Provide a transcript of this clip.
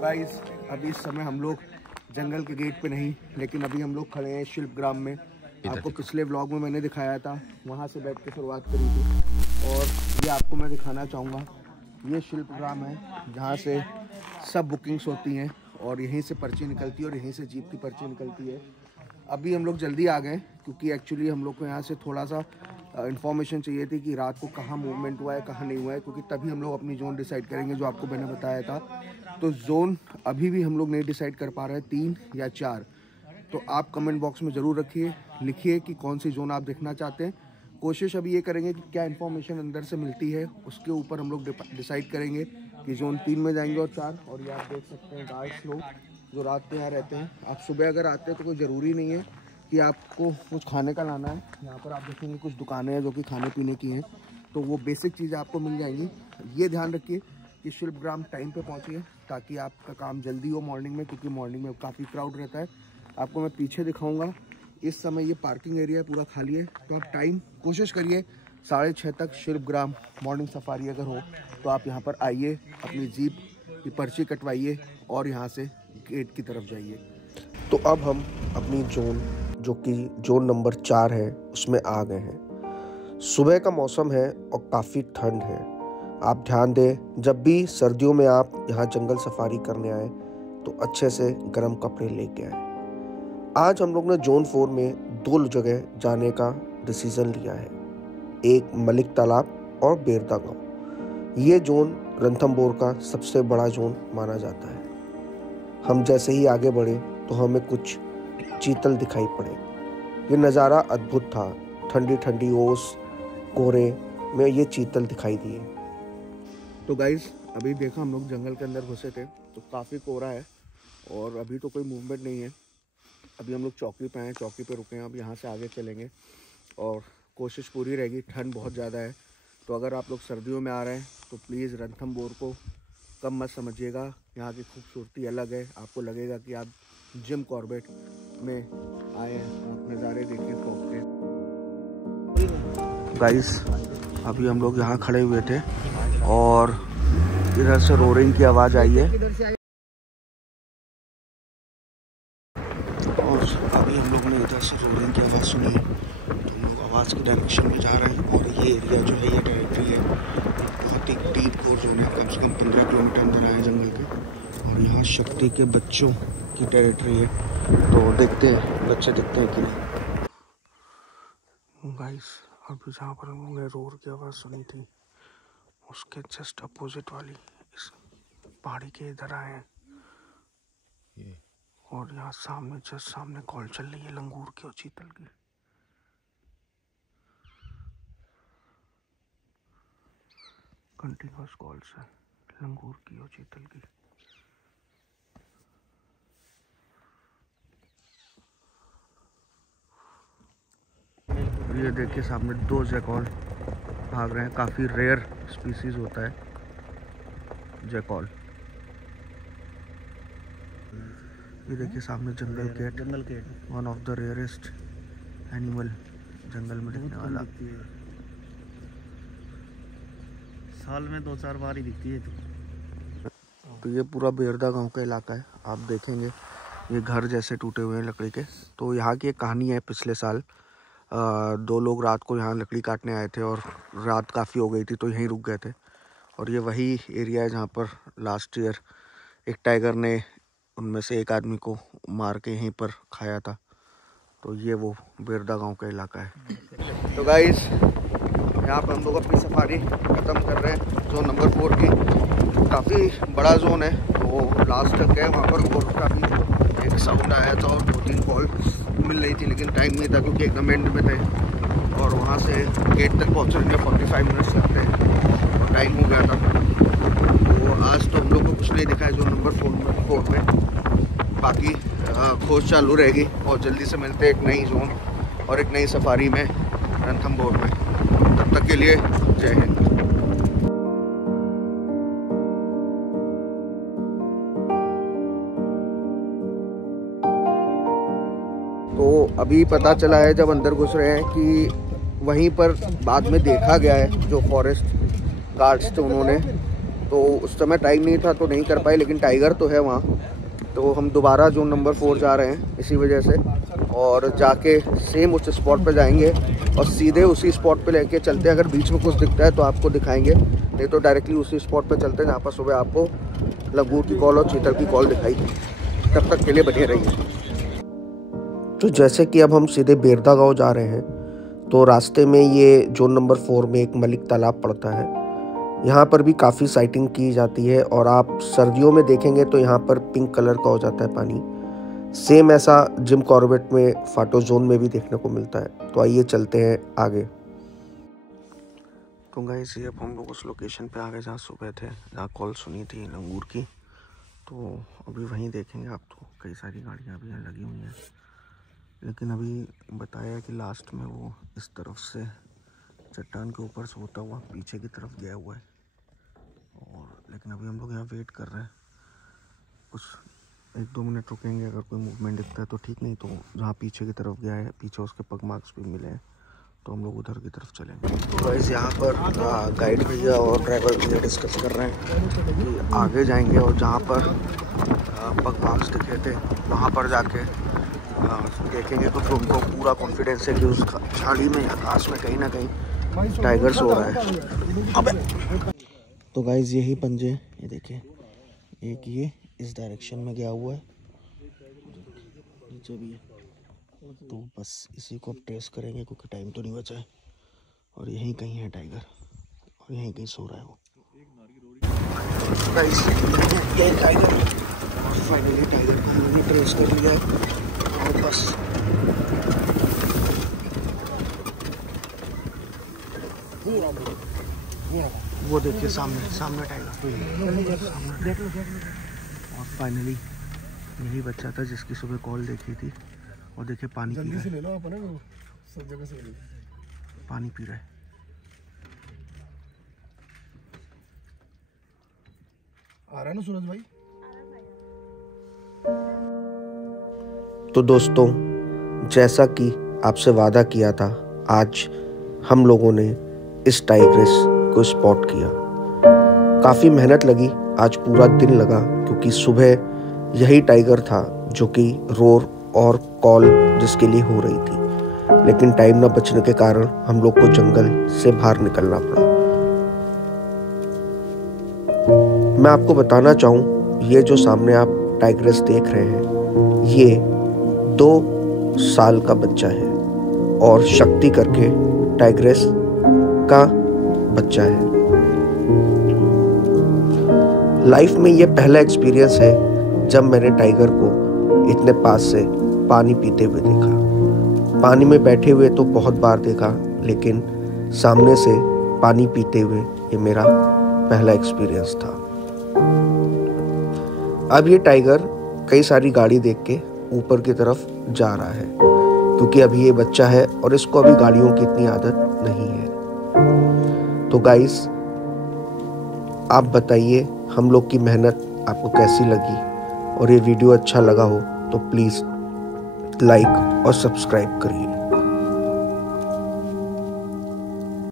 Guys अभी इस समय हम लोग जंगल के गेट पे नहीं, लेकिन अभी हम लोग खड़े हैं शिल्पग्राम में। आपको पिछले व्लॉग में मैंने दिखाया था, वहाँ से बैठ के शुरुआत करी थी और ये आपको मैं दिखाना चाहूँगा। ये शिल्पग्राम है जहाँ से सब बुकिंग्स होती हैं और यहीं से पर्ची निकलती है और यहीं से जीप की पर्ची निकलती है। अभी हम लोग जल्दी आ गए क्योंकि एक्चुअली हम लोग को यहाँ से थोड़ा सा इन्फॉर्मेशन चाहिए थी कि रात को कहाँ मूवमेंट हुआ है, कहाँ नहीं हुआ है, क्योंकि तभी हम लोग अपनी जोन डिसाइड करेंगे जो आपको मैंने बताया था। तो जोन अभी भी हम लोग नहीं डिसाइड कर पा रहे हैं, 3 या 4। तो आप कमेंट बॉक्स में ज़रूर लिखिए कि कौन सी जोन आप देखना चाहते हैं। कोशिश अभी ये करेंगे कि क्या इन्फॉर्मेशन अंदर से मिलती है उसके ऊपर हम लोग डिसाइड करेंगे कि जोन 3 में जाएंगे और 4। और ये आप देख सकते हैं गार्ड्स लोग जो रात में यहाँ रहते हैं। आप सुबह अगर आते हैं तो कोई ज़रूरी नहीं है कि आपको कुछ खाने का लाना है। यहाँ पर आप देखेंगे कुछ दुकानें हैं जो कि खाने पीने की हैं, तो वो बेसिक चीज़ें आपको मिल जाएंगी। ये ध्यान रखिए कि शिल्पग्राम टाइम पे पहुँचिए ताकि आपका काम जल्दी हो मॉर्निंग में, क्योंकि मॉर्निंग में काफ़ी क्राउड रहता है। आपको मैं पीछे दिखाऊंगा, इस समय ये पार्किंग एरिया पूरा खाली है। तो आप टाइम कोशिश करिए 6:30 तक शिल्पग्राम मॉर्निंग सफारी अगर हो तो आप यहाँ पर आइए, अपनी जीप की पर्ची कटवाइए और यहाँ से गेट की तरफ जाइए। तो अब हम अपनी जोन, जो कि जोन नंबर 4 है, उसमें आ गए हैं। सुबह का मौसम है और काफ़ी ठंड है। आप ध्यान दें, जब भी सर्दियों में आप यहाँ जंगल सफारी करने आए तो अच्छे से गर्म कपड़े लेके आए। आज हम लोग ने जोन 4 में 2 जगह जाने का डिसीज़न लिया है, एक मलिक तालाब और बेरदा गांव। ये जोन रणथंभौर का सबसे बड़ा जोन माना जाता है। हम जैसे ही आगे बढ़े तो हमें कुछ चीतल दिखाई पड़े। ये नज़ारा अद्भुत था, ठंडी ठंडी ओस कोहरे में ये चीतल दिखाई दिए। तो गाइस अभी देखा हम लोग जंगल के अंदर घुसे थे तो काफ़ी कोहरा है और अभी तो कोई मूवमेंट नहीं है। अभी हम लोग चौकी पे हैं, चौकी पे रुके हैं। अब यहाँ से आगे चलेंगे और कोशिश पूरी रहेगी। ठंड बहुत ज़्यादा है, तो अगर आप लोग सर्दियों में आ रहे हैं तो प्लीज़ रणथंभौर को कम मत समझिएगा। यहाँ की खूबसूरती अलग है, आपको लगेगा कि आप जिम कॉर्बेट में आए हैं। आप नज़ारे देखिए फॉग के। गाइस अभी हम लोग यहाँ खड़े हुए थे और इधर से रोरिंग की आवाज़ आई है और अभी हम लोग ने इधर से रोरिंग की आवाज़ सुनी है तो हम लोग आवाज़ की डायरेक्शन में जा रहे हैं। और ये एरिया जो है, ये टेरिटरी है, बहुत ही डीप कोर जोन है। कम से कम 15 किलोमीटर अंदर आए जंगल के और यहाँ शक्ति के बच्चों की टेरिटरी है। तो देखते हैं बच्चे दिखते हैं कि नहीं। गाइस अभी जहाँ पर हम लोग ने रोर की आवाज़ सुनी थी उसके जस्ट अपोजिट वाली इस पहाड़ी के इधर आए हैं और यहाँ सामने जस्ट सामने कॉल चल रही है लंगूर की और चीतल की। कंटिन्यूस कॉल्स है लंगूर की और चीतल की। ये देखिए सामने 2 जैकॉल भाग रहे हैं। काफ़ी रेयर स्पीसीज होता है जैकॉल। ये देखिए सामने jungle cat, one of the rarest animal जंगल में दिखने वाला। साल में 2-4 बार ही दिखती है। तो ये पूरा बेरदा गांव का इलाका है। आप देखेंगे ये घर जैसे टूटे हुए हैं लकड़ी के। तो यहाँ की एक कहानी है, पिछले साल 2 लोग रात को यहाँ लकड़ी काटने आए थे और रात काफ़ी हो गई थी तो यहीं रुक गए थे। और ये वही एरिया है जहाँ पर लास्ट ईयर एक टाइगर ने उनमें से एक आदमी को मार के यहीं पर खाया था। तो ये वो बेरदा गांव का इलाका है। तो गाइस यहाँ पर हम लोग अपनी सफारी ख़त्म कर रहे हैं जोन नंबर 4 की। काफ़ी बड़ा जोन है तो लास्ट तक गए, वहाँ पर गोल का भी एक साउंड आया था और 2-3 कॉल मिल रही थी, लेकिन टाइम नहीं था क्योंकि एकदम एंड में थे और वहाँ से गेट तक पहुँचने में 45 मिनट्स लगते हैं और टाइम हो गया था। तो आज तो हम लोग को कुछ नहीं दिखा है जोन नंबर 4 में। बाकी खोज चालू रहेगी और जल्दी से मिलते हैं एक नई जोन और एक नई सफारी में रणथंभौर में। तब तक के लिए जय हिंद। तो अभी पता चला है जब अंदर घुस रहे हैं कि वहीं पर बाद में देखा गया है जो फॉरेस्ट गार्ड्स थे उन्होंने तो उस समय टाइम नहीं था तो नहीं कर पाए, लेकिन टाइगर तो है वहाँ। तो हम दोबारा जोन नंबर 4 जा रहे हैं इसी वजह से, और जाके सेम उस स्पॉट पे जाएंगे और सीधे उसी स्पॉट पे लेके चलते हैं। अगर बीच में कुछ दिखता है तो आपको दिखाएंगे, नहीं तो डायरेक्टली उसी स्पॉट पे चलते हैं जहाँ पर सुबह आपको लंगूर की कॉल और चीतल की कॉल दिखाई। तब तक के लिए बने रहिए। तो जैसे कि अब हम सीधे बेरदा गाँव जा रहे हैं, तो रास्ते में ये जोन नंबर 4 में एक मलिक तालाब पड़ता है। यहाँ पर भी काफ़ी साइटिंग की जाती है, और आप सर्दियों में देखेंगे तो यहाँ पर पिंक कलर का हो जाता है पानी। सेम ऐसा जिम कॉर्बेट में फाटो जोन में भी देखने को मिलता है। तो आइए चलते हैं आगे। तो गाइस अब हम लोग उस लोकेशन पे आ गए जहाँ सुबह थे, जहाँ कॉल सुनी थी लंगूर की। तो अभी वहीं देखेंगे आप। तो कई सारी गाड़ियाँ अभी यहाँ लगी हुई हैं, लेकिन अभी बताया कि लास्ट में वो इस तरफ से चट्टान के ऊपर से होता हुआ पीछे की तरफ गया हुआ है। और लेकिन अभी हम लोग यहाँ वेट कर रहे हैं, कुछ 1-2 मिनट रुकेंगे। अगर कोई मूवमेंट दिखता है तो ठीक, नहीं तो जहाँ पीछे की तरफ गया है, पीछे उसके पग मार्क्स भी मिले हैं, तो हम लोग उधर की तरफ चलेंगे। तो गाइस यहाँ पर गाइड भैया और ड्राइवर भैया डिस्कस कर रहे हैं कि आगे जाएंगे और जहाँ पर पग मार्क्स दिखे थे वहाँ पर जाके देखेंगे। तो फिर उनको पूरा कॉन्फिडेंस है कि उस झाड़ी में आकाश में कहीं ना कहीं टाइगर सो रहा है। अबे! तो गाइस यही पंजे, ये देखिए, एक ये इस डायरेक्शन में गया हुआ है, नीचे भी है। तो बस इसी को अब ट्रेस करेंगे क्योंकि टाइम तो नहीं बचा है। और यहीं कहीं है टाइगर, और यहीं कहीं सो रहा है वो। गाइस ये टाइगर, फाइनली टाइगर को हमने ट्रेस कर लिया है। और बस वो देखिए सामने टाइगर, और फाइनली यही बच्चा था जिसकी सुबह कॉल देखी थी। और देखिए पानी पी रहा है, पानी पी रहा है। आ रहा है ना सूरज भाई? तो दोस्तों, जैसा कि आपसे वादा किया था, आज हम लोगों ने इस टाइग्रेस को स्पॉट किया। काफ़ी मेहनत लगी, आज पूरा दिन लगा, क्योंकि सुबह यही टाइगर था जो कि रोर और कॉल जिसके लिए हो रही थी। लेकिन टाइम न बचने के कारण हम लोग को जंगल से बाहर निकलना पड़ा। मैं आपको बताना चाहूँ, ये जो सामने आप टाइग्रेस देख रहे हैं, ये 2 साल का बच्चा है और शक्ति करके टाइग्रेस का बच्चा है। लाइफ में ये पहला एक्सपीरियंस है जब मैंने टाइगर को इतने पास से पानी पीते हुए देखा। पानी में बैठे हुए तो बहुत बार देखा, लेकिन सामने से पानी पीते हुए ये मेरा पहला एक्सपीरियंस था। अब ये टाइगर कई सारी गाड़ी देख के ऊपर की तरफ जा रहा है, क्योंकि अभी ये बच्चा है और इसको अभी गाड़ियों की इतनी आदत नहीं है। तो गाइस, आप बताइए हम लोग की मेहनत आपको कैसी लगी, और ये वीडियो अच्छा लगा हो तो प्लीज़ लाइक और सब्सक्राइब करिए।